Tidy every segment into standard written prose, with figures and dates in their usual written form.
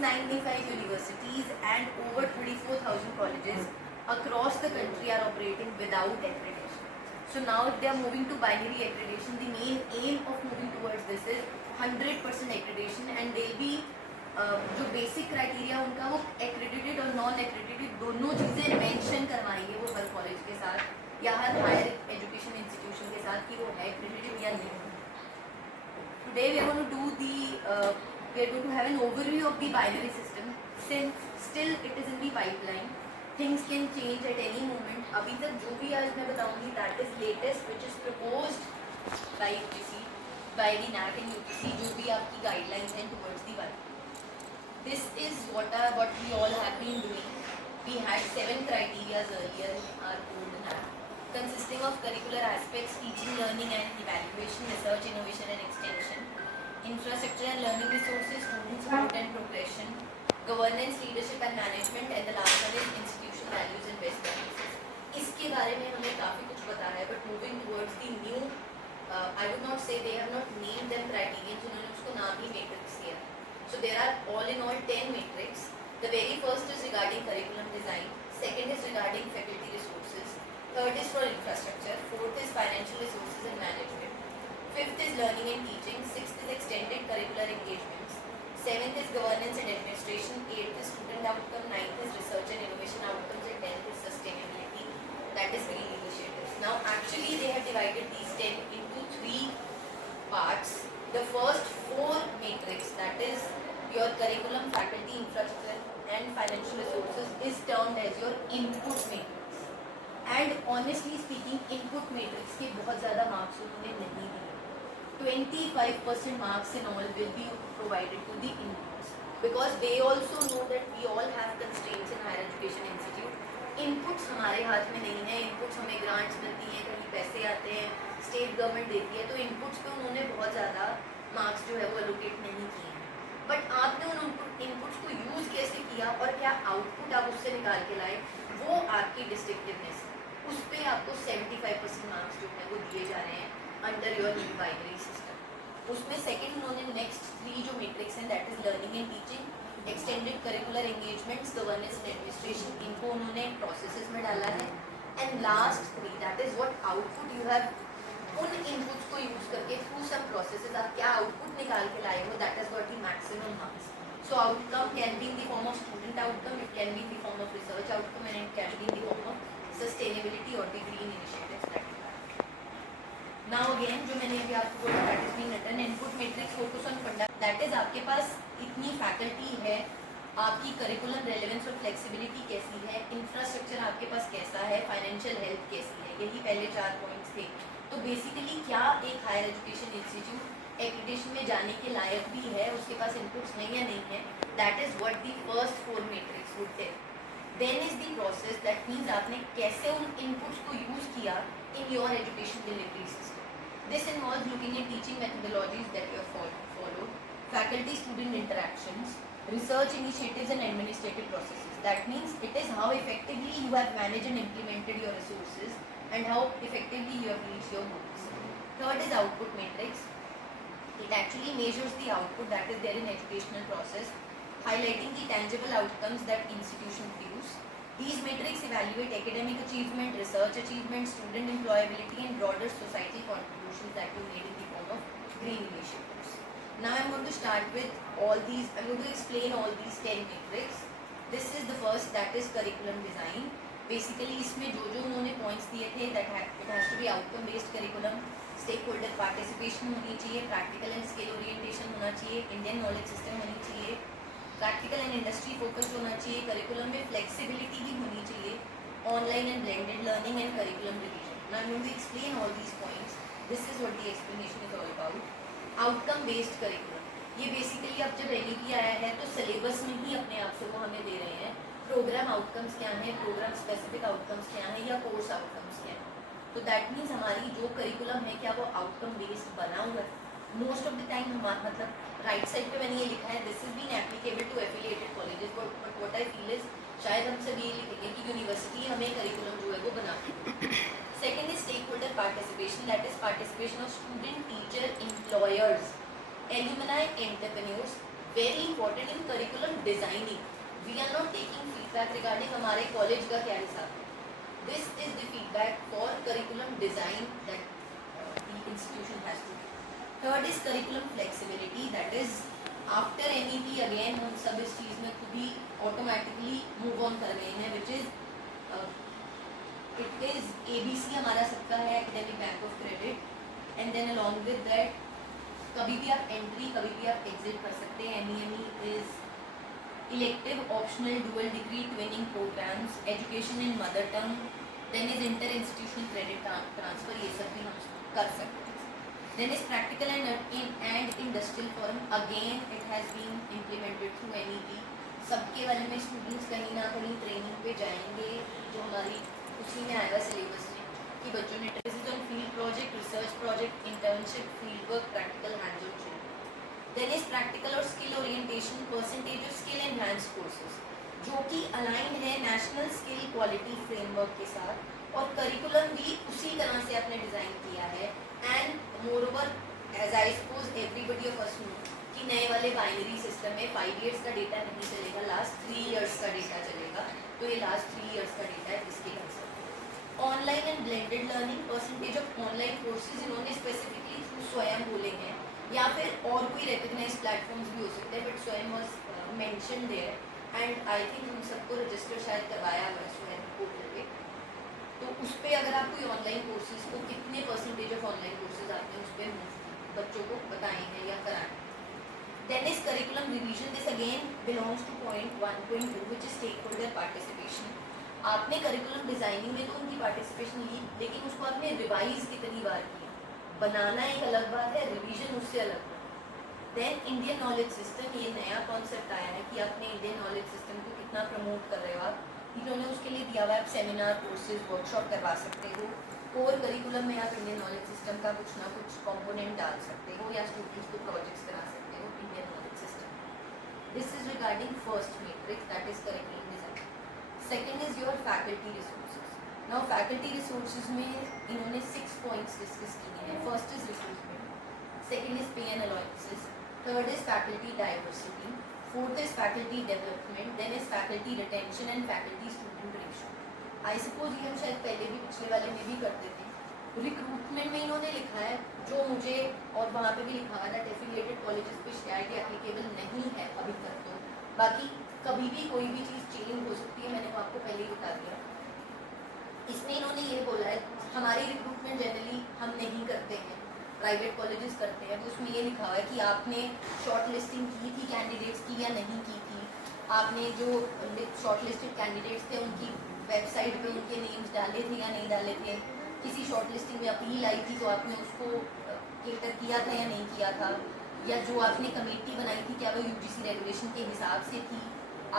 695 universities and over 34,000 colleges across the country are operating without accreditation. So now if they are moving to binary accreditation, the main aim of moving towards this is 100% accreditation, and they'll be जो basic criteria उनका वो accredited और non accredited दोनों चीज़ें mention करवाएंगे वो हर college के साथ या हर हायर एजुकेशन इंस्टीट्यूशन के साथ कि वो है एक्रेडिटेड या नहीं. Today we are going to do we are going to have an overview of the binary system. Since still it is in the pipeline, things can change at any moment. अभी तक जो भी आज मैं बताऊंगी that is latest which is proposed by UGC, by the NAC and UGC, जो भी आपकी guidelines हैं towards the binary. This is what we all have been doing. We had 7 criteria earlier in our code NAC, consisting of curricular aspects, teaching, learning and evaluation, research, innovation and extension, infrastructure and learning resources, student support and progression, governance, leadership and management, and the last one is institution values and best practices. इसके बारे में हमें काफ़ी कुछ पता है, but moving towards the new, I would not say they have not named them criteria, उन्होंने उसको नाम ही matrix दिया. So there are all in all 10 matrix. The very first is regarding curriculum design, second is regarding faculty resources, third is for infrastructure, fourth is financial resources and management, fifth is learning and teaching, sixth is extended curricular engagements, seventh is governance and administration, eighth is student outcome, ninth is research and innovation outcomes, and 10th is sustainability, that is green initiatives. Now actually they have divided these 10 into 3 parts. The first 4 matrix, that is your curriculum, faculty, infrastructure and financial resources, is termed as your input matrix. And honestly speaking, input matrix के बहुत ज़्यादा marks उन्होंने नहीं दिए. 25% marks in all will be provided to the inputs, because they also know that we all have constraints in higher education institute. Inputs हमारे हाथ में नहीं है, inputs हमें grants मिलती हैं, कहीं पैसे आते हैं, स्टेट गवर्नमेंट देती है, तो इनपुट्स पे उन्होंने बहुत ज़्यादा मार्क्स जो है वो एलोकेट नहीं किए हैं. बट आपने उन इनपुट्स को यूज़ कैसे किया और क्या आउटपुट आप उससे निकाल के लाए, वो आपकी डिस्टिंक्टिवनेस है. उस पर आपको 75% मार्क्स जो है वो दिए जा रहे हैं अंडर योर बाइनरी सिस्टम. उसमें सेकेंड उन्होंने नेक्स्ट 3 जो मैट्रिक्स हैं, that is learning and teaching, extended curricular engagements, governance and administration, इनको उन्होंने प्रोसेसेस में डाला है. And last 3, that is what output you have, उन इनपुट्स को यूज करके थ्रू सम प्रोसेसेस आप क्या आउटपुट निकाल के लाए हो, that is what the maximum marks. So outcome can be in the form of student outcome, it can be in the form of research outcome, and it can be in the form of sustainability और the green initiatives that you have. Now again जो मैंने अभी आपको बोला, that is being written input matrix focus on फंडा, that is आपके पास इतनी फैकल्टी है, आपकी करिकुलम रेलेवेंस और फ्लेक्सिबिलिटी कैसी है, इंफ्रास्ट्रक्चर आपके पास कैसा है, फाइनेंशियल हेल्थ कैसी है, यही पहले 4 पॉइंट्स थे. तो बेसिकली क्या एक हायर एजुकेशन इंस्टीट्यूट एक्रेडिटेशन में जाने के लायक भी है, उसके पास इनपुट्स हैं या नहीं है, that is what the first 4 matrix would tell. Then is the process, that means आपने कैसे उन इनपुट्स को यूज किया in your education delivery system. This involves looking at teaching methodologies that you have followed, faculty student interactions, research initiatives and administrative processes. That means it is how effectively you have managed and implemented your resources and how effectively you have reached your goals. Third is output matrix. It actually measures the output that is there in educational process, highlighting the tangible outcomes that institution produce. These metrics evaluate academic achievement, research achievement, student employability and broader society contributions that you made in the form of green initiatives. Now I am going to start with all these, I am going to explain all these 10 metrics. This is the first, that is curriculum design. Basically इसमें जो जो उन्होंने points दिए थे, that it has to be outcome based curriculum, stakeholder participation होनी चाहिए, practical and skill orientation होना चाहिए, Indian knowledge system होनी चाहिए, practical and industry focused होना चाहिए, curriculum में flexibility भी होनी चाहिए, online and blended learning and curriculum revision. Now I am going to explain all these points. This is what the explanation is all about. Outcome based curriculum, ये basically अब जब NEP आया है तो सिलेबस में ही अपने आप से वो हमें दे रहे हैं प्रोग्राम आउटकम्स क्या हैं, प्रोग्राम स्पेसिफिक आउटकम्स क्या हैं या कोर्स आउटकम्स क्या हैं. तो दैट मीन्स हमारी जो करिकुलम है क्या वो आउटकम बेस्ड बना हुआ है. मोस्ट ऑफ द टाइम हमारा मतलब राइट साइड पे मैंने ये लिखा है, this is been applicable to affiliated colleges, but what I feel is शायद हम सब ये लिखेंगे कि यूनिवर्सिटी हमें करिकुलम जो है वो बना. Second is stakeholder participation, that is participation of student, teacher, employers, alumni, entrepreneurs, very important in curriculum designing. We are not taking feedback regarding हमारे कॉलेज का क्या हिसाब है. This is the feedback for curriculum design that the institution has to. Third is curriculum flexibility. That is after NEP again हम सब इस चीज़ में खुद ही ऑटोमेटिकली मूव ऑन कर रहे हैं, which is it is ABC हमारा सबका है, academic bank of credit. And then along with that कभी भी आप एंट्री कभी भी आप एग्जिट कर सकते हैं. MEME is elective optional dual degree training programs, education in mother tongue, then is inter institution credit transfer, ये सब भी हम कर सकते हैं. Then is practical and industrial forum. Again it has been implemented through NEP. सबके वाले में स्टूडेंट्स कहीं ना कहीं ट्रेनिंग पे जाएंगे, जो हमारी उसी में आएगा सिलेबस में कि बच्चों ने on field project, research project, internship, field work, practical hands on training. Then is practical और skill orientation, percentage of skill enhance courses, जो कि अलाइन है नेशनल स्किल क्वालिटी फ्रेमवर्क के साथ, और करिकुलम भी उसी तरह से आपने डिज़ाइन किया है. And moreover as I suppose everybody of us know कि नए वाले बाइनरी सिस्टम में 5 years का डेटा नहीं चलेगा, लास्ट 3 years का डेटा चलेगा. तो ये लास्ट 3 years का डेटा है जिसके concept. Online and blended learning, percentage of online courses इन्होंने स्पेसिफिकली थ्रू स्वयं बोले हैं, या फिर और कोई रिकग्नाइज प्लेटफॉर्म्स भी हो सकते हैं, बट स्वयं was mention there. And I think हम सबको रजिस्टर शायद करवाया हुआ है स्वयं पोर्टल पे. तो उस पर अगर आप कोई ऑनलाइन कोर्सेज को कितने परसेंटेज ऑफ ऑनलाइन कोर्सेज आपने उस पर बच्चों को बताए हैं या कराए. Then is curriculum revision. This again belongs to point 1.2 which is stakeholder participation. आपने करिकुलम डिजाइनिंग में तो उनकी पार्टिसिपेशन ली, लेकिन उसको आपने रिवाइज कितनी बार किया. बनाना एक अलग बात है, रिवीजन उससे अलग बात. देन इंडियन नॉलेज सिस्टम, ये नया कॉन्सेप्ट आया है कि आपने इंडियन नॉलेज सिस्टम को कितना प्रमोट कर रहे हो आप. इन्होंने उसके लिए दिया हुआ है, आप सेमिनार, कोर्सेज, वर्कशॉप करवा सकते हो. कोर करिकुलम में आप इंडियन नॉलेज सिस्टम का कुछ ना कुछ कंपोनेंट डाल सकते हो, या स्टूडेंट्स को प्रोजेक्ट्स करा सकते हो Indian knowledge system. This is regarding first matrix, that is curriculum design. Second is your faculty resources. Now faculty resources में इन्होंने 6 पॉइंट्स डिस्कस किए हैं. First is recruitment, second is pay and allowances, third is faculty diversity, fourth is faculty development, then is faculty retention and faculty student ratio. I suppose ये हम शायद पहले भी पिछले वाले में भी करते थे. रिक्रूटमेंट में इन्होंने लिखा है, जो मुझे और वहाँ पे भी लिखा है दैट एफिलिएटेड कॉलेजेस पे शायद एप्लीकेबल नहीं है अभी तक. तो बाकी कभी भी कोई भी चीज़ चेंज हो सकती है, मैंने आपको पहले ही बता दिया. इसमें इन्होंने ये बोला है हमारी रिक्रूटमेंट जनरली हम नहीं करते हैं, प्राइवेट कॉलेजेस करते हैं. तो उसमें ये लिखा हुआ है कि आपने शॉर्ट लिस्टिंग की थी कैंडिडेट्स की या नहीं की थी. आपने जो शॉर्ट लिस्टेड कैंडिडेट्स थे उनकी वेबसाइट पे उनके नेम्स डाले थे या नहीं डाले थे. किसी शॉर्ट लिस्टिंग में अपील आई थी तो आपने उसको केटर किया था या नहीं किया था. या जो आपने कमेटी बनाई थी क्या वो UGC रेगुलेशन के हिसाब से थी.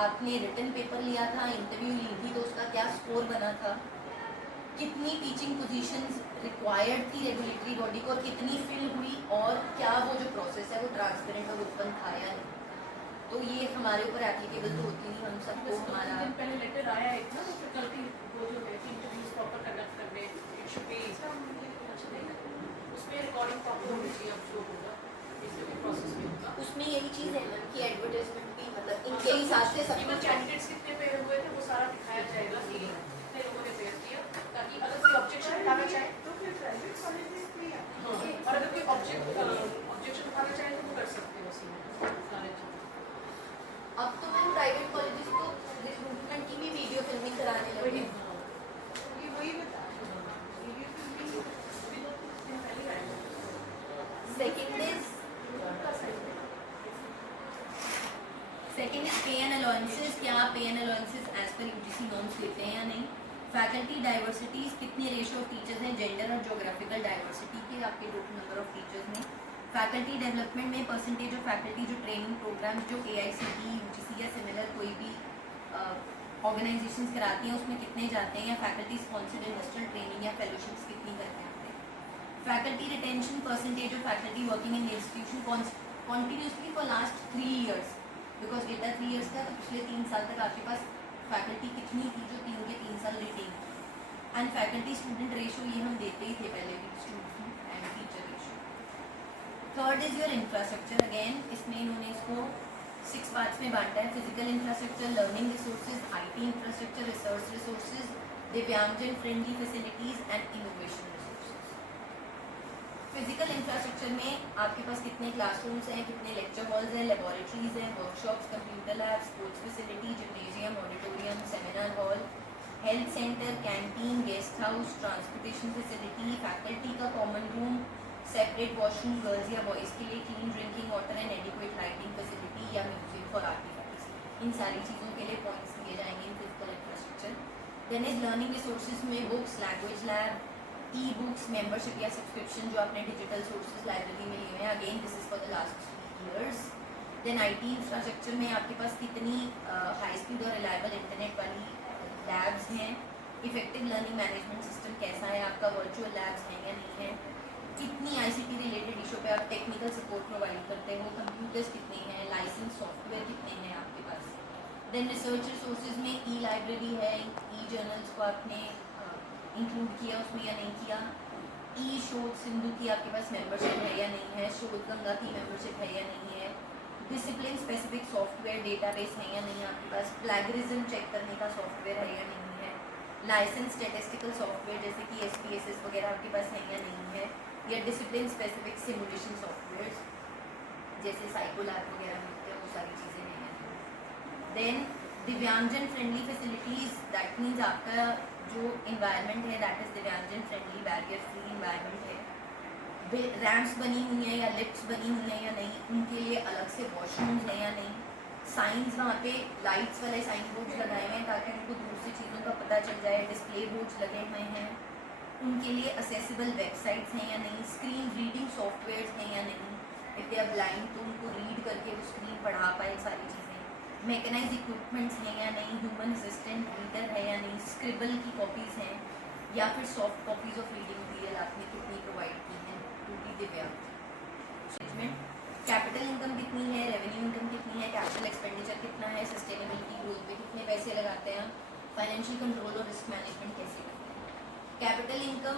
आपने रिटन पेपर लिया था, इंटरव्यू ली थी, तो उसका क्या स्कोर बना था. कितनी टीचिंग पोजीशंस रिक्वायर्ड थी रेगुलेटरी बॉडी को और कितनी फिल हुई, और क्या वो जो प्रोसेस है वो ट्रांसपेरेंट और ओपन था या नहीं. तो ये हमारे ऊपर एप्लीकेबल तो होती नहीं, हम सबको हमारा पहले लेटर आया एक ना, तो फैकल्टी वो जो है इंटरव्यूज प्रॉपर कंडक्ट करने उसमें रिकॉर्डिंग प्रॉपर होनी चाहिए. अब जो होगा इस प्रोसेस में होगा, उसमें यही चीज़ है मैम कि एडवर्टाइजमेंट भी मतलब इनके हिसाब से सब कुछ कैंडिडेट्स कितने पे हुए थे वो सारा दिखाया जाएगा कि कितने लोगों ने पेयर किया, ताकि अगर कोई ऑब्जेक्शन उठाना चाहे तो फिर प्राइवेट कॉलेज में और अगर कोई ऑब्जेक्शन उठाना चाहे तो वो कर सकते हो उसमें सारे. अब तो मैम प्राइवेट कॉलेजेस को रिक्रूटमेंट की भी वीडियो फिल्मिंग कराने लगे. वही बता वीडियो फिल्मिंग पहले आएगा. Second is pay and allowances. क्या आप पे एंड अलाउंसेस एज पर UGC नॉर्म्स देते हैं या नहीं. फैकल्टी डाइवर्सिटीज, कितने रेशियो ऑफ टीचर्स हैं जेंडर और जोग्राफिकल डाइवर्सिटी के आपके टोटल नंबर ऑफ टीचर्स में. फैकल्टी डेवलपमेंट में परसेंटेज ऑफ फैकल्टी जो ट्रेनिंग प्रोग्राम जो AICTE, UGC या सिमिलर कोई भी ऑर्गेनाइजेशंस कराती हैं उसमें कितने जाते हैं, या फैकल्टी स्पॉन्सर्ड इंडस्ट्रियल ट्रेनिंग या फेलोशिप्स कितनी करते हैं. Faculty retention, percentage of faculty working in institution continuously for last 3 years, because data 3 years का, तो पिछले 3 साल तक आपके पास फैकल्टी कितनी थी जो 3 साल retain. And faculty student ratio ये हम देते ही थे पहले भी, student and teacher ratio. Third is your infrastructure. Again इसमें इन्होंने इसको 6 पार्ट्स में बांटा है। Physical infrastructure, learning resources, IT infrastructure, research resources, दिव्यांगजन friendly facilities and innovation resources. Physical infrastructure में आपके पास कितने क्लासरूम्स हैं, कितने लेक्चर हॉल्स हैं, लेबोरेटरीज हैं, workshops, computer lab, sports facility, gymnasium, auditorium, seminar hall, health centre, canteen, guest house, transportation facility, faculty का common room, separate washroom girls या बॉयज़ के लिए, clean drinking water and adequate lighting facility या museum for artefacts. इन सारी चीज़ों के लिए पॉइंट्स दिए जाएंगे in physical infrastructure. Then is learning resources में books, language lab, e books, membership या सब्सक्रिप्शन जो आपने डिजिटल सोर्सेज लाइब्रेरी में लिए हैं, again this is for the last 3 years. Then IT infrastructure में आपके पास कितनी हाई स्पीड और रिलायबल इंटरनेट वाली लैब्स हैं, इफेक्टिव लर्निंग मैनेजमेंट सिस्टम कैसा है आपका, वर्चुअल लैब्स हैं या नहीं है, कितनी आईसीटी रिलेटेड इशू पे आप टेक्निकल सपोर्ट प्रोवाइड करते हो, कंप्यूटर्स कितने हैं, लाइसेंस सॉफ्टवेयर कितने हैं आपके पास। देन रिसर्च रिसोर्सेज में ई लाइब्रेरी है, ई जर्नल्स को आपने इंक्लूड किया उसमें या नहीं किया, ई शोध सिंधु की आपके पास मेंबरशिप है या नहीं है, शोध गंगा की मेंबरशिप है या नहीं है, डिसिप्लिन स्पेसिफिक सॉफ्टवेयर डेटाबेस है या नहीं आपके पास, प्लैगरिज्म चेक करने का सॉफ्टवेयर है या नहीं है, लाइसेंस स्टैटिस्टिकल सॉफ्टवेयर जैसे कि SPSS वगैरह आपके पास है या नहीं है, या डिसिप्लिन स्पेसिफिक सिमुलेशन सॉफ्टवेयर जैसे साइकोलैब वगैरह मिलते हैं वो सारी चीज़ें हैं। देन दिव्यांगजन फ्रेंडली फैसिलिटीज़, दैट मीन्स आपका जो इन्वायरमेंट है दैट इज़ दिव्यांगजन फ्रेंडली, बैरियर फ्री इन्वायरमेंट है। रैम्प्स बनी हुई हैं या लिफ्ट्स बनी हुई हैं या नहीं, उनके लिए अलग से वॉशरूम्स हैं या नहीं, साइंस वहाँ पे लाइट्स वाले साइन बोर्ड्स लगाए हुए हैं ताकि उनको दूर से चीज़ों का पता चल जाए, डिस्प्ले बोर्ड्स लगे हुए हैं, उनके लिए असेसिबल वेबसाइट्स हैं या नहीं, स्क्रीन रीडिंग सॉफ्टवेयर्स हैं या नहीं, इफ़ दे आर ब्लाइंड तो उनको रीड करके वो स्क्रीन पढ़ा पाए सारी चीज़ें, मैकेनाइज इक्विपमेंट्स हैं या नहीं, ह्यूमन असिस्टेंट रीडर है या नहीं, स्क्रिबल की कॉपीज़ हैं या फिर soft copies of reading material आपने कितनी प्रोवाइड की हैं टू दी दिव्यांग। कैपिटल इनकम कितनी है, रेवेन्यू इनकम कितनी है, कैपिटल एक्सपेंडिचर कितना है, सस्टेनेबिलिटी ग्रोथ पे कितने पैसे लगाते हैं, फाइनेंशियल कंट्रोल और रिस्क मैनेजमेंट कैसे करते हैं। Capital income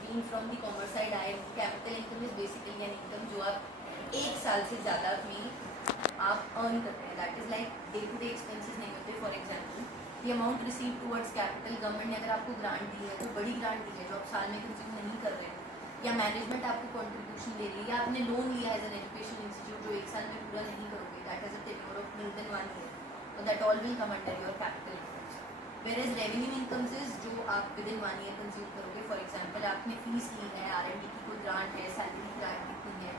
being from the commerce side आए, capital income is basically an income जो आप 1 साल से ज़्यादा में आप अर्न करते हैं, that is like day to day expenses नहीं होते। For example the amount receive towards capital, government ने अगर आपको ग्रांट दी है तो बड़ी ग्रांट दी है जो आप साल में कंज्यूम नहीं कर रहे हो, या मैनेजमेंट आपको कंट्रीब्यूशन दे रही है, या आपने लोन लिया एज एन एजुकेशन इंस्टीट्यूट जो 1 साल में पूरा नहीं करोगे, that is a tenure of more than 1 year, तो that all will come under your capital incomes. Whereas revenue incomes is जो आप विद इन 1 ईयर कंज्यूम करोगे। फॉर एग्जाम्पल आपने फीस ली है, R&D की कोई ग्रांट है, सैलरी ग्रांट कितनी है,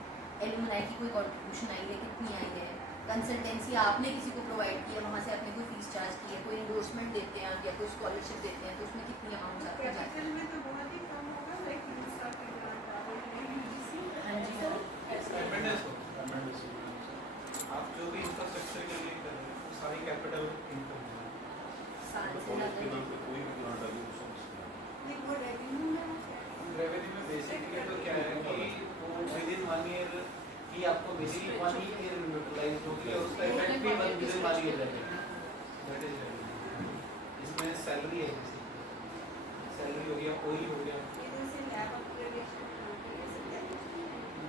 एलुमनाई की कोई कॉन्ट्रीब्यूशन आई है कितनी आई है, कंसल्टेंसी आपने किसी को प्रोवाइड की है, वहाँ से आपने कोई फीस चार्ज की है, कोई इंडोर्समेंट देते हैं या कोई स्कॉलरशिप देते हैं, तो उसमें कितनी अमाउंट आपको जाती है। हाँ जी आप जो भी इंफ्रास्ट्रक्चर के लिए कर रहे हैं वो सारी कैपिटल इनकम है। साल से कॉलेज के ज़्यादा नाम पे कोई भी ग्रांट आगे वो समझते रेवेन्यू में बेसिकली तो क्या है कि वो विद इन 1 ईयर की आपको बेसिकली 1 ईयर यूटिलाइज होगी और उसका इफेक्ट भी विद इन 1 ईयर रहेगा। That is revenue. इसमें सैलरी है, सैलरी हो गया, कोई हो गया।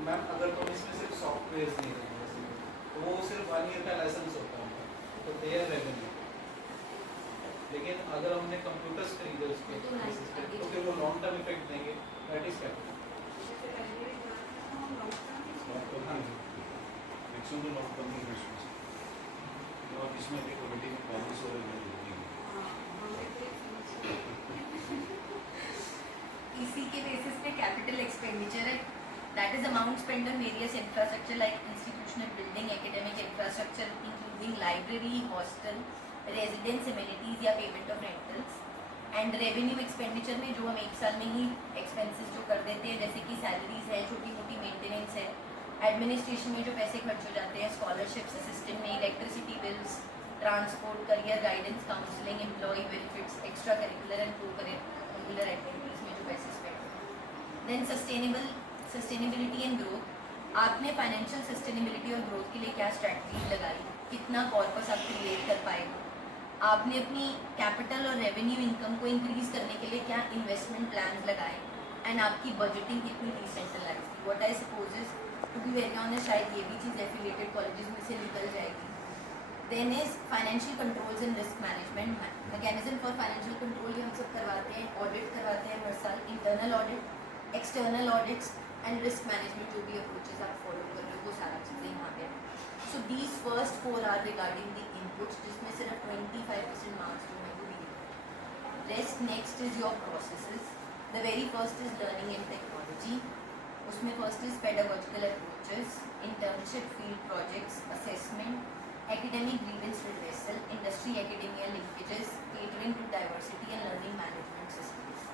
मैम अगर तो इसमें सिर्फ सॉफ्टवेयर नहीं रहेंगे तो वो सिर्फ 1 ईयर का लाइसेंस होता है तो देयर रेवेन्यू। लेकिन अगर हमने कंप्यूटर्स खरीदे उसके बेसिस पे तो फिर वो लॉन्ग टर्म इफेक्ट देंगे, दैट इज कैपिटल। हाँ जी। मैक्सिमम तो लॉन्ग टर्म इन्वेस्टमेंट्स और इसमें एक कमेटी में कॉमर्स और इसी के बेसिस पे कैपिटल एक्सपेंडिचर है, that is amount spend on various infrastructure like institutional building, academic infrastructure including library, hostel, residence amenities या payment of rentals. And revenue expenditure में जो हम 1 साल में ही एक्सपेंसेस जो कर देते हैं जैसे कि सैलरीज है, छोटी मोटी मेंटेनेंस है, एडमिनिस्ट्रेशन में जो पैसे खर्च हो जाते हैं, स्कॉलरशिप्स, असिस्टेंट में electricity bills, transport, career guidance, counselling, employ benefits, extra curricular and co curricular activities में जो पैसे स्पेंड होते हैं। देन सस्टेनेबिलिटी एंड ग्रोथ, आपने फाइनेंशियल सस्टेनेबिलिटी और ग्रोथ के लिए क्या स्ट्रैटेजी लगाई, कितना कॉर्पस आप क्रिएट कर पाए, आपने अपनी कैपिटल और रेवेन्यू इनकम को इंक्रीज करने के लिए क्या इन्वेस्टमेंट प्लान लगाए, एंड आपकी बजटिंग कितनी डिसेंट्रलाइज थी। What I suppose is to be very honest शायद ये भी चीज़ एफिलिएटेड कॉलेजेस में से निकल जाएगी. Then is financial controls and risk management. Mechanism for financial control ये हम सब करवाते हैं, ऑडिट करवाते हैं हर साल, internal audit, external audits and risk management. जो भी अप्रोचेस आप फॉलो कर रहे हो वो सारा चीज़ें यहाँ पे हैं. So these first 4 are regarding the inputs, जिसमें सिर्फ 25% मार्क्स जो है वो दिए. Rest next is your processes. The very first is learning and technology. उसमें first is pedagogical approaches, internship, field projects, assessment, academic grievance redressal, industry academia linkages, catering to diversity and learning management systems.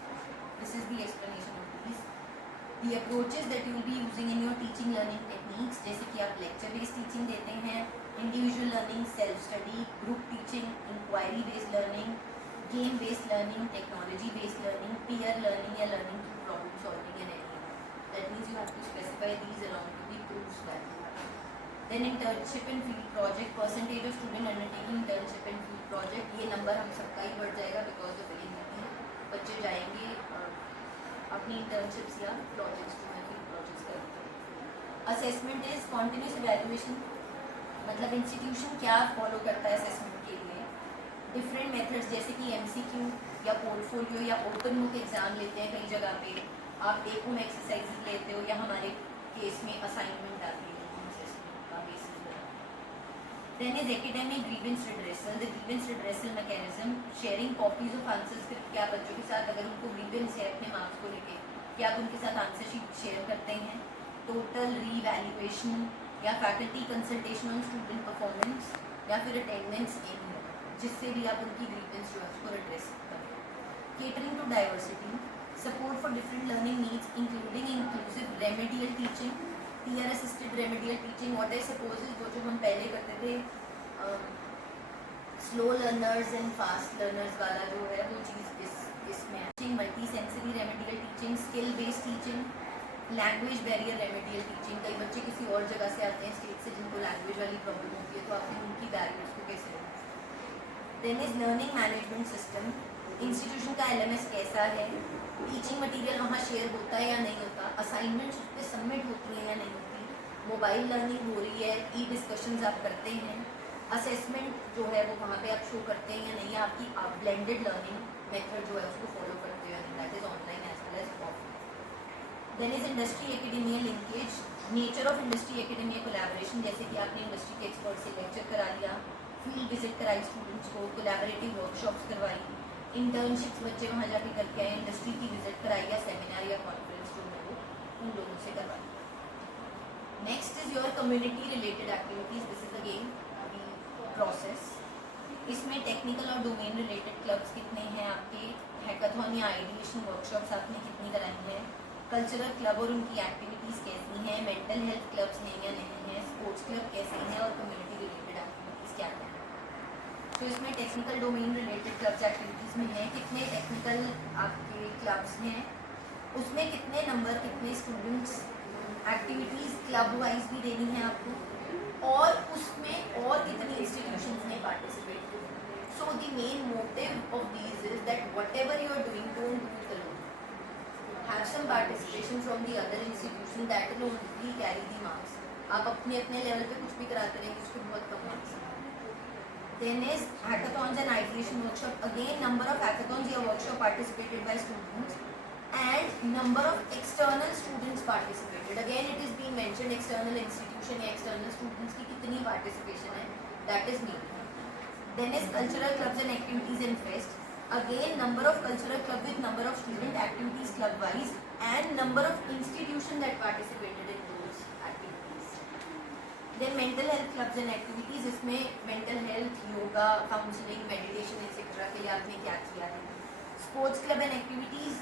This is the explanation of these. The approaches that you will be using in your teaching learning techniques, जैसे कि आप lecture based teaching देते हैं, individual learning, self study, group teaching, inquiry based learning, game based learning, technology based learning, peer learning या learning through problem solving and anything. That means you have to specify these along with the proofs value. Then internship and field project, percentage of student undertaking internship and field project. ये number हम सबका ही बढ़ जाएगा because of eligibility. बच्चे जाएंगे अपनी internships या projects जो है फील्ड प्रोजेक्ट्स करते हैं. असेसमेंट इज कॉन्टिन्यूस इवैल्यूएशन, मतलब इंस्टीट्यूशन क्या फॉलो करता है असेसमेंट के लिए. डिफरेंट मेथड्स जैसे कि MCQ या पोर्टफोलियो या ओपन बुक एग्जाम लेते हैं कई जगह पे, आप टेक होम एक्सरसाइज लेते हो या हमारे केस में असाइनमेंट आती है. Then is academic grievance redressal. The grievance redressal mechanism, sharing copies of answer script. क्या बच्चों के साथ अगर उनको grievance है अपने मार्क्स को लेके, क्या आप उनके साथ आंसर शीट शेयर करते हैं. टोटल रीवैल्यूएशन या faculty consultation on student performance या फिर अटेंडेंस इन, जिससे भी आप उनकी ग्रीवेंस जो है उसको redress करें. Catering to diversity, support for different learning needs including inclusive remedial teaching, peer assisted remedial teaching. What I suppose is वो जो हम पहले करते थे slow learners and fast learners वाला जो है वो चीज़ इसमें teaching, multi sensory remedial teaching, skill based teaching, language barrier remedial teaching. कई बच्चे किसी और जगह से आते हैं स्टेट से जिनको लैंग्वेज वाली प्रॉब्लम होती है, तो आपने उनकी बैरियर्स को कैसे remove. Then is learning management system. Institution का LMS कैसा है, टीचिंग मटेरियल वहाँ शेयर होता है या नहीं होता, असाइनमेंट्स उस पर सबमिट होती हैं या नहीं होती, मोबाइल लर्निंग हो रही है, डिस्कशंस आप करते हैं, असेसमेंट जो है वो वहाँ पे आप शो करते हैं या नहीं, आपकी आप ब्लेंडेड लर्निंग मेथड जो है उसको फॉलो करते हैं, that is online as well as offline. Then is industry academia linkage. Nature of industry academia collaboration, जैसे कि आपने इंडस्ट्री के एक्सपर्ट से लेक्चर करा लिया, फील्ड विजिट कराई स्टूडेंट्स को, कोलैबोरेटिव वर्कशॉप्स करवाई, इंटर्नशिप्स बच्चे वहाँ जाके करके आए, इंडस्ट्री की विजिट कराई या सेमिनार या कॉन्फ्रेंस जो है वो उन लोगों से करवाई. Next is your community related activities. This is again the process. इसमें टेक्निकल और डोमेन रिलेटेड क्लब्स कितने हैं आपके, हैकाथॉन या आइडिएशन वर्कशॉप्स आपने कितनी कराई है, कल्चरल क्लब और उनकी एक्टिविटीज़ कैसी हैं, मेंटल हेल्थ क्लब्स हैं या नहीं हैं, स्पोर्ट्स क्लब कैसे हैं और कम्युनिटी रिलेटेड एक्टिविटीज़ क्या क्या हैं. तो इसमें technical domain related clubs activities में है कितने टेक्निकल आपके क्लब्स हैं, उसमें कितने नंबर, कितने स्टूडेंट्स, एक्टिविटीज़ क्लब वाइज भी देनी है आपको, और उसमें और कितनी इंस्टीट्यूशंस ने पार्टिसिपेट किया. So the main motive of these is that whatever you are doing don't do it alone, have some participation from the other institution, that will only carry the marks. आप अपने अपने level पे कुछ भी कराते रहेंगे उसको बहुत कम marks. Then is hackathons and ideation workshop. Again, number of hackathons या workshop participated by students and number of external students participated. Again, it is being mentioned external institution या external students की कितनी participation है. That is needed. Then is cultural clubs and activities and fest. Again, number of cultural club with number of student activities club wise and number of institution that participated in those activities. Then mental health clubs and activities. इसमें mental health, yoga, counselling, meditation etcetera के लिए आपने क्या किया है. Sports club and activities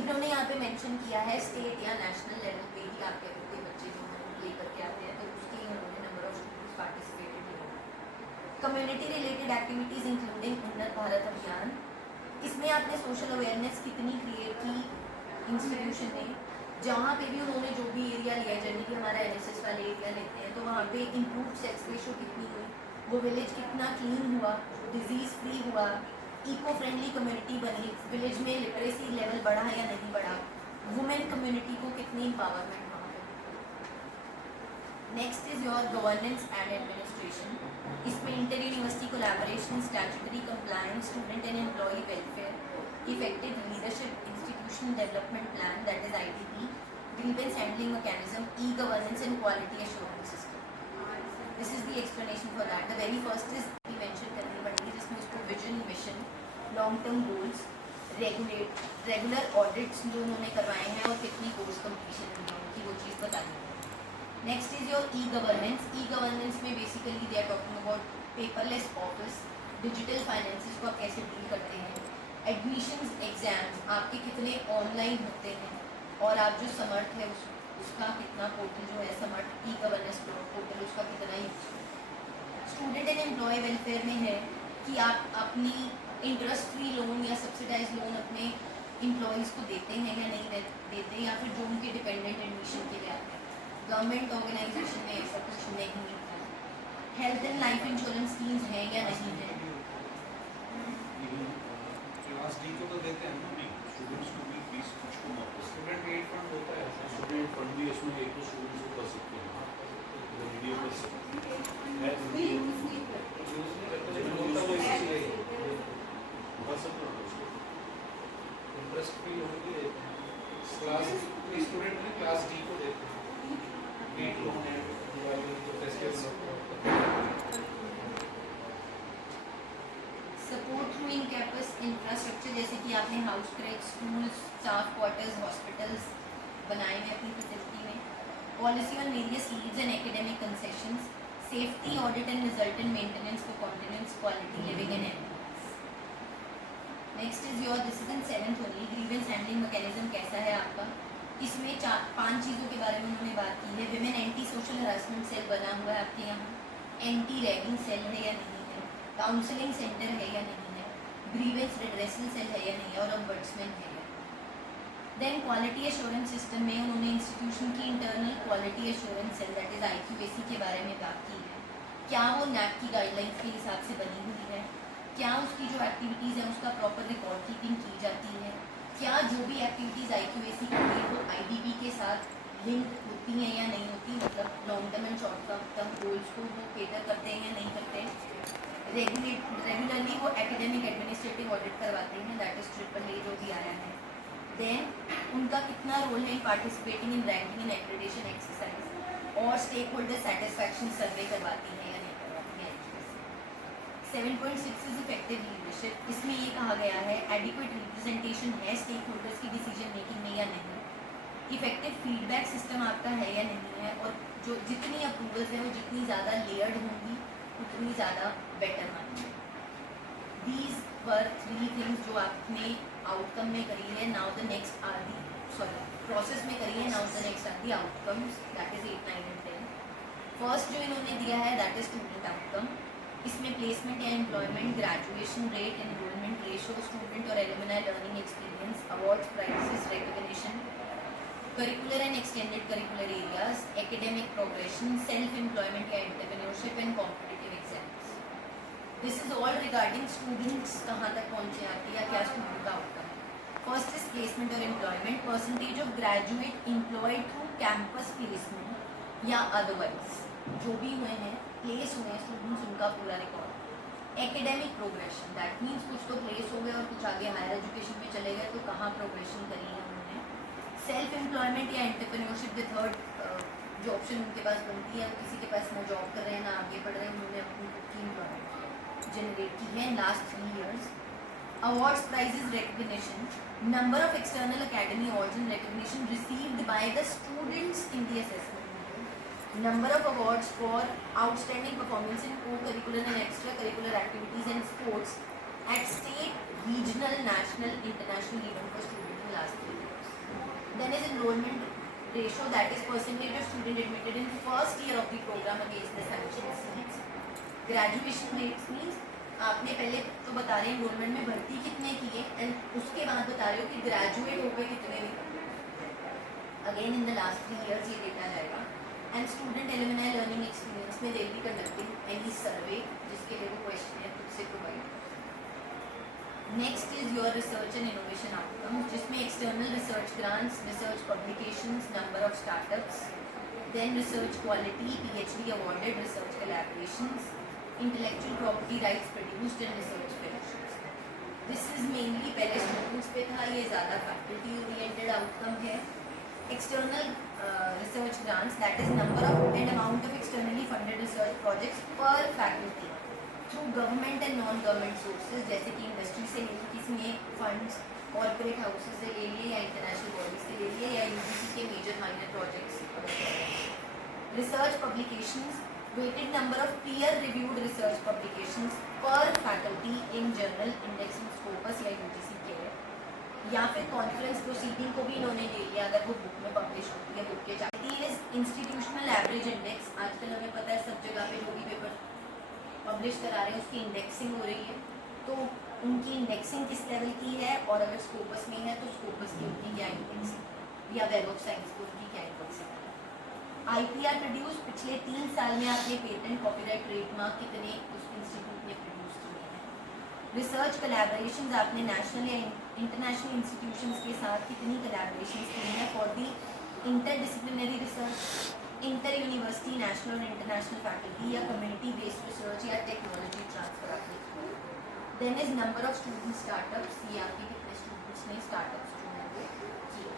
इन्होंने यहाँ पे मेंशन किया है स्टेट या नेशनल लेवल पे ही आपके कोई बच्चे जो हैं प्ले करके आते हैं, तो उसकी इन्होंने नंबर ऑफ स्टूडेंट्स पार्टिसिपेटेड किया. कम्युनिटी रिलेटेड एक्टिविटीज़ इंक्लूडिंग उन्नत भारत अभियान. इसमें आपने सोशल अवेयरनेस कितनी क्रिएट की इंस्टीट्यूशन ने, जहाँ पे भी उन्होंने जो भी एरिया लिया, जैसे कि हमारा NSS वाले एरिया लेते हैं तो वहाँ पे इम्प्रूव सेक्स रेशो कितनी हुई, वो विलेज कितना क्लीन हुआ, डिजीज़ फ्री हुआ, इको फ्रेंडली कम्युनिटी बनी, विलेज में लिटरेसी लेवल बढ़ा या नहीं बढ़ा, वुमेन कम्युनिटी को कितनी एम्पावरमेंट वहाँ पे. Next is your governance and administration. इसमें inter university collaboration, statutory compliance, student and employ welfare, effective leadership, institutional development plan that is IDP, grievance handling mechanism, e-governance and quality assurance system. This is the explanation for that. The very first is we mentioned करनी पड़ेगी जिसमें उसको vision, mission, long term goals, regular audits जो उन्होंने करवाए हैं और कितनी कोर्स कंप्लीशन हुई है उनकी वो चीज़ बतानी है. Next is your e-governance. e-governance में basically they are talking about paperless office, digital finances को आप कैसे डील करते हैं, एडमिशंस एग्जाम्स आपके कितने ऑनलाइन होते हैं और आप जो समर्थ है उसका कितना पोर्टल जो है समर्थ e-governance पोर्टल उसका कितना यूज है. स्टूडेंट एंड एम्प्लॉय वेलफेयर में है कि आप अपनी इंटरेस्ट फ्री लोन या सब्सिडाइज लोन अपने एम्प्लॉयज़ को देते हैं या नहीं देते या फिर जो उनके डिपेंडेंट एडमिशन के लिए आते हैं. गवर्नमेंट ऑर्गेनाइजेशन में ऐसा कुछ नहीं है. Health and life insurance schemes हैं या नहीं है. क्लास डी को तो देते हैं ना. स्टूडेंट्स को भी फीस कुछ कम होता है. स्टूडेंट एड फंड होता है. स्टूडेंट फंड भी इसमें एक तो स्टूडेंट्स को कर सकते हैं, वीडियो कर सकते हैं, होता वो इसीलिए कर सकते हैं उसको. इंटरेस्ट फ्री लोन भी देते हैं. क्लास स्टूडेंट ने क्लास डी को देते हैं. नीट लोन है, दिवाली तो festival support through in campus infrastructure जैसे कि आपने house creche, schools, staff quarters, hospitals बनाए हैं अपनी फैसिलिटी में. Policy on various Leeds and academic concessions, safety audit and resultant maintenance for continence, quality living and environment. Next is your this is in 7th only. Grievance handling mechanism कैसा है आपका. इसमें 5 चीज़ों के बारे में उन्होंने बात की है. Women anti social harassment cell बना हुआ है आपके यहाँ, एंटी रैगिंग सेल है या नहीं है, काउंसलिंग सेंटर है या नहीं है, ग्रीवेंस रिड्रेसल सेल है या नहीं है और ombudsman है या. देन क्वालिटी एश्योरेंस सिस्टम में उन्होंने इंस्टीट्यूशन की internal quality assurance cell that is IQAC के बारे में बात की है. क्या वो NAAC की गाइडलाइंस के हिसाब से बनी हुई है, क्या उसकी जो एक्टिविटीज़ हैं उसका प्रॉपर रिकॉर्ड कीपिंग की जाती है, क्या जो भी एक्टिविटीज़ IQAC की है वो IDP के साथ लिंक होती हैं या नहीं होती, मतलब long term and short term goals को वो केटर करते हैं या नहीं करते हैं. रेगुलरली वो एकेडमिक एडमिनिस्ट्रेटिव ऑडिट करवाते हैं, दैट इज AAA जो भी आया है. देन उनका कितना रोल है in participating in ranking and accreditation exercise और स्टेक होल्डर सेटिस्फैक्शन सर्वे करवाती है या नहीं करवाती है. 7.6 इज इफेक्टिव लीडरशिप. इसमें ये कहा गया है एडिक्वेट रिप्रेजेंटेशन है स्टेक होल्डर्स की डिसीजन मेकिंग में या नहीं, इफेक्टिव फीडबैक सिस्टम आपका है या नहीं है, और जो जितनी अप्रूवल्स हैं वो जितनी ज़्यादा लेयर्ड होंगी उतनी ज़्यादा बेटर मानी. दीज वर 3 थिंग्स जो आपने आउटकम में करी है. Now the next are the process में करी है. Now the next are the outcomes that is 8, 9 and 10. First जो इन्होंने दिया है दैट इज स्टूडेंट आउटकम. इसमें प्लेसमेंट या employment, graduation rate, enrolment ratio, student और alumni learning experience, awards, prizes, recognition, curricular and extended curricular areas, academic progression, self employment या entrepreneurship and competitive exams. This is all regarding students कहाँ तक पहुँचे आपके या क्या student का outcome. First is placement और employment. Percentage of graduate employed through campus placement या अदरवाइज जो भी हुए हैं प्लेस हुए हैं स्टूडेंट्स उनका पूरा record. Academic progression that means कुछ तो प्लेस हो गए और कुछ आगे हायर एजुकेशन में चले गए तो कहाँ प्रोग्रेशन करी है उन्होंने. सेल्फ एम्प्लॉयमेंट या एंटरप्रेन्योरशिप द थर्ड जो ऑप्शन उनके पास बनती है. किसी के पास ना जॉब कर रहे हैं ना आगे बढ़ रहे हैं, उन्होंने अपनी खुद की एम्प्लॉयमेंट जनरेट की है in last 3 years. Awards, prizes, recognition, number of external academy awards and recognition received by the students in the assessment method, number of awards for outstanding performance in co-curricular and extracurricular activities and sports at state, regional, national, international event for students in last 3 years. Then is enrollment ratio, that is percentage of student admitted in first year of the program against the sanctioned seats. Graduation rates means आपने पहले तो बता रहे हैं enrolment में भर्ती कितने किए एंड उसके बाद बता रहे हो कि ग्रेजुएट हो गए कितने भी. Again in the last 3 years ये डेटा जाएगा. And student alumni learning experience में they be conducting any survey जिसके लिए वो क्वेश्चन है खुद से provide. Next is your research and innovation outcome जिसमें external research grants, research publications, number of startups, Then research quality, PhD awarded research collaborations, intellectual property rights produced and research fellowships. This is mainly पहले students पे था, ये ज़्यादा faculty oriented outcome है. External research grants, that is number of and amount of externally funded research projects per faculty through government and non-government sources, जैसे कि industry से ले ली किसी ने फंड्स, कॉर्पोरेट हाउसेस से ले लिए या इंटरनेशनल बॉडीज से ले लिए या यूजीसी के major minor projects. Research publications, weighted number of peer reviewed research publications per faculty in journal index in Scopus या यूजीसी के है, या फिर कॉन्फ्रेंस प्रोसीडिंग को भी इन्होंने ले लिया अगर वो बुक में पब्लिश होती है. बुक के चाहिए इंस्टीट्यूशनल एवरेज इंडेक्स. आजकल हमें पता है सब जगह पे जो भी पेपर पब्लिश करा रहे हैं उसकी इंडेक्सिंग हो रही है, तो उनकी इंडेक्सिंग किस लेवल की है और अगर स्कोपस में है तो स्कोपस की उनकी क्या इंडेक्सिंग या वेब ऑफ साइंस को उनकी क्या इंडेक्सिंग है. IPR प्रोड्यूस, पिछले 3 साल में आपने पेटेंट, कॉपीराइट, ट्रेडमार्क कितने उस इंस्टीट्यूट ने प्रोड्यूस किए हैं. रिसर्च कोलैबोरेशंस, आपने नेशनल या इंटरनेशनल इंस्टीट्यूशंस के साथ कितनी कोलैबोरेशंस की हैं for the interdisciplinary research, inter university, national और इंटरनेशनल फैकल्टी या कम्युनिटी बेस्ड रिसर्च या टेक्नोलॉजी ट्रांसफर आपने किया. Then is number of student startups, ये आपके कितने स्टूडेंट्स ने स्टार्टअप्स जो है वो किए.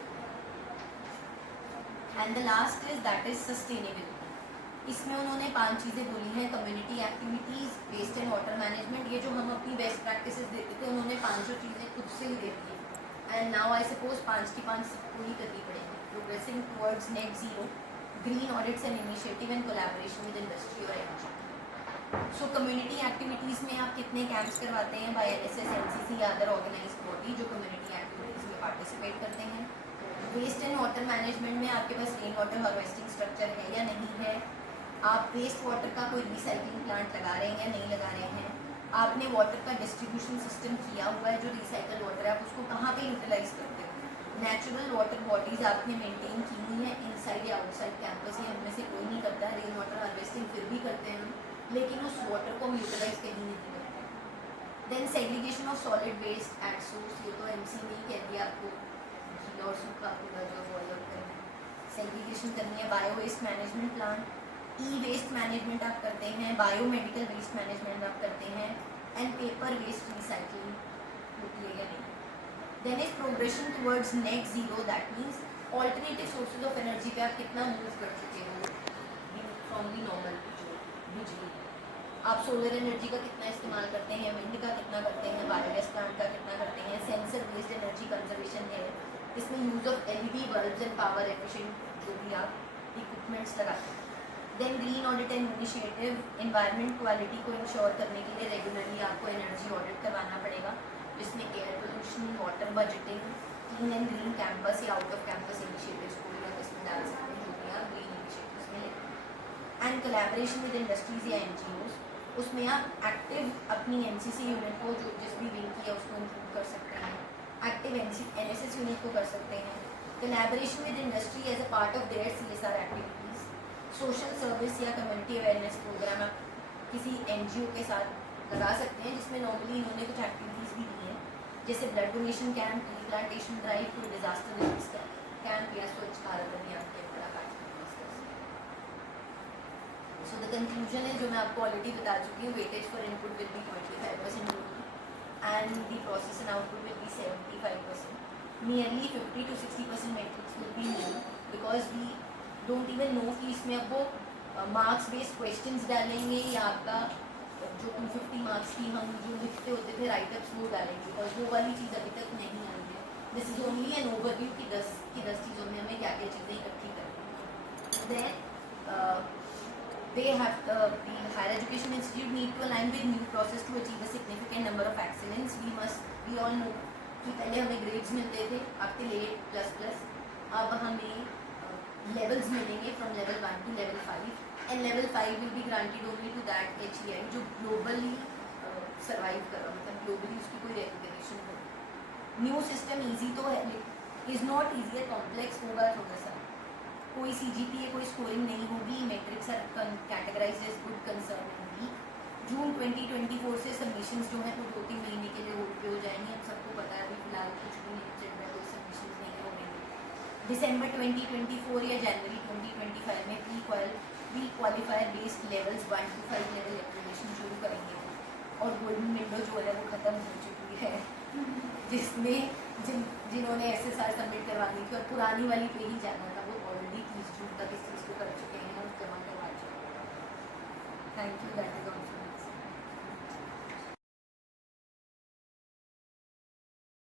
And the last is that is sustainability. इसमें उन्होंने 5 चीज़ें बोली हैं. Community activities, waste and water management, ये जो हम अपनी बेस्ट प्रैक्टिसेस देते थे उन्होंने 5 चीज़ें खुद से ही दे दी. एंड नाउ आई सपोज 5 की 5 सबको ही करनी पड़ेगी. Progressing towards net zero, green audits and initiative and collaboration with industry और एनजीओ. सो कम्युनिटी एक्टिविटीज़ में आप कितने कैंप्स करवाते हैं बाय एनएसएस, एनसीसी या अदर ऑर्गेनाइज्ड बॉडी जो कम्युनिटी एक्टिविटीज़ में पार्टिसिपेट करते हैं. वेस्ट एंड वाटर मैनेजमेंट में आपके पास रेन वाटर हार्वेस्टिंग स्ट्रक्चर है या नहीं है. आप वेस्ट वाटर का कोई रिसाइकलिंग प्लांट लगा रहे हैं या नहीं लगा रहे हैं. आपने वाटर का डिस्ट्रीब्यूशन सिस्टम किया हुआ है, जो रिसाइकल वाटर है आप उसको कहाँ पे यूटिलाइज करते हो. नेचुरल वाटर बॉडीज आपने मेंटेन की हुई है इनसाइड या आउटसाइड कैंपस, ये हम में से कोई नहीं करता है. रेन वाटर हार्वेस्टिंग फिर भी करते हैं हम, लेकिन उस वाटर को हम यूटिलाइज कहीं नहीं करते. Then segregation of solid waste at source, ये तो एमसी ने ही कह दिया आपको, गीला और सूखा पूरा जो वो अलग करना है, सेग्रीगेशन करनी है. बायो वेस्ट मैनेजमेंट प्लांट, ई वेस्ट मैनेजमेंट आप करते हैं, बायोमेडिकल वेस्ट मैनेजमेंट आप करते हैं, एंड पेपर वेस्ट रिसाइकलिंग होती है या नहीं. Then is progression towards net zero, that means alternative sources of energy पे आप कितना मूव कर चुके हो फ्रॉम दी नॉर्मल जो बिजली. आप सोलर एनर्जी का कितना इस्तेमाल करते हैं, विंड का कितना करते हैं, बायोगैस प्लांट का कितना करते हैं. सेंसर बेस्ड एनर्जी कंजर्वेशन है, इसमें use of LED bulbs and power efficient जो भी आप इक्विपमेंट्स लगाते हैं. Then green audit and initiative, environment quality को इंश्योर करने के लिए रेगुलरली आपको एनर्जी ऑडिट करवाना पड़ेगा, जिसमें air pollution, water budgeting, clean and green campus या आउट ऑफ कैंपस इनिशिएटिव्स को भी आप इसमें डाल सकते हैं जो भी आप ग्रीन इनिशिएटिव्स में लेते हैं. एंड कोलैबोरेशन विद इंडस्ट्रीज या एनजीओज, उसमें आप एक्टिव अपनी एनसीसी यूनिट को जो जिस भी विंग की है उसको इंक्लूड कर सकते हैं. एक्टिव एनएसएस यूनिट को कर सकते हैं. Collaboration with industry as a part of their CSR activities. Social service या कम्युनिटी अवेयरनेस प्रोग्राम आप किसी एनजीओ के साथ लगा सकते हैं, जिसमें नॉर्मली इन्होंने कुछ एक्टिविटीज़ भी दी हैं, जैसे blood donation camp, tree plantation drive, to disaster risk camp या स्वच्छ भारत अभियान के बड़ा कार्यक्रम. सो द कंक्लूजन है जो मैं आपको ऑलरेडी बता चुकी हूँ. Weightage for input will be 25% and the process and output will be 75%. Nearly 50 to 60% metrics will be new because we don't even know कि इसमें अब वो मार्क्स बेस्ड क्वेश्चंस डालेंगे या आपका जो 250 मार्क्स की हम जो लिखते होते थे राइटअप्स वो डालेंगे, बिकॉज वो वाली चीज़ अभी तक नहीं आई है. This is only an overview कि 10 चीज़ों में हमें क्या क्या चीज़ें इकट्ठी करनी है. Then they have the higher education institute need to align with new process to achieve a significant number of excellence. We all know कि पहले हमें ग्रेड्स मिलते थे up till 8++, अब हमें लेवल्स मिलेंगे from level 1 to level 5 and level 5 will be granted only to that HEI जो globally survive कर रहा, मतलब ग्लोबली उसकी कोई रेकग्निशन हो. न्यू सिस्टम ईजी तो है, इज़ नॉट ईजी है, कॉम्प्लेक्स होगा थोड़ा सा. कोई CGPA कोई स्कोरिंग नहीं होगी. Metrics are categorized as good concern होगी. जून 2024 से सबमिशंस जो हैं वो 2-3 महीने के लिए होल्ड पे हो जाएंगे. हम सबको पता है अभी फिलहाल कुछ भी नहीं चल रहा है, कोई सबमिशंस नहीं हो रही. दिसंबर 2024 या जनवरी 2025 में भी qualifier based levels 1 to 5 level accreditation शुरू करेंगे और गोल्डन विंडो जो है वो ख़त्म हो चुकी है जिसमें जिन्होंने SSR सबमिट करवानी थी और पुरानी वाली पे ही जाना था वो ऑलरेडी 30 जून तक इस चीज़ को कर चुके हैं और जमा करवा चुके हैं. Thank you, that is all.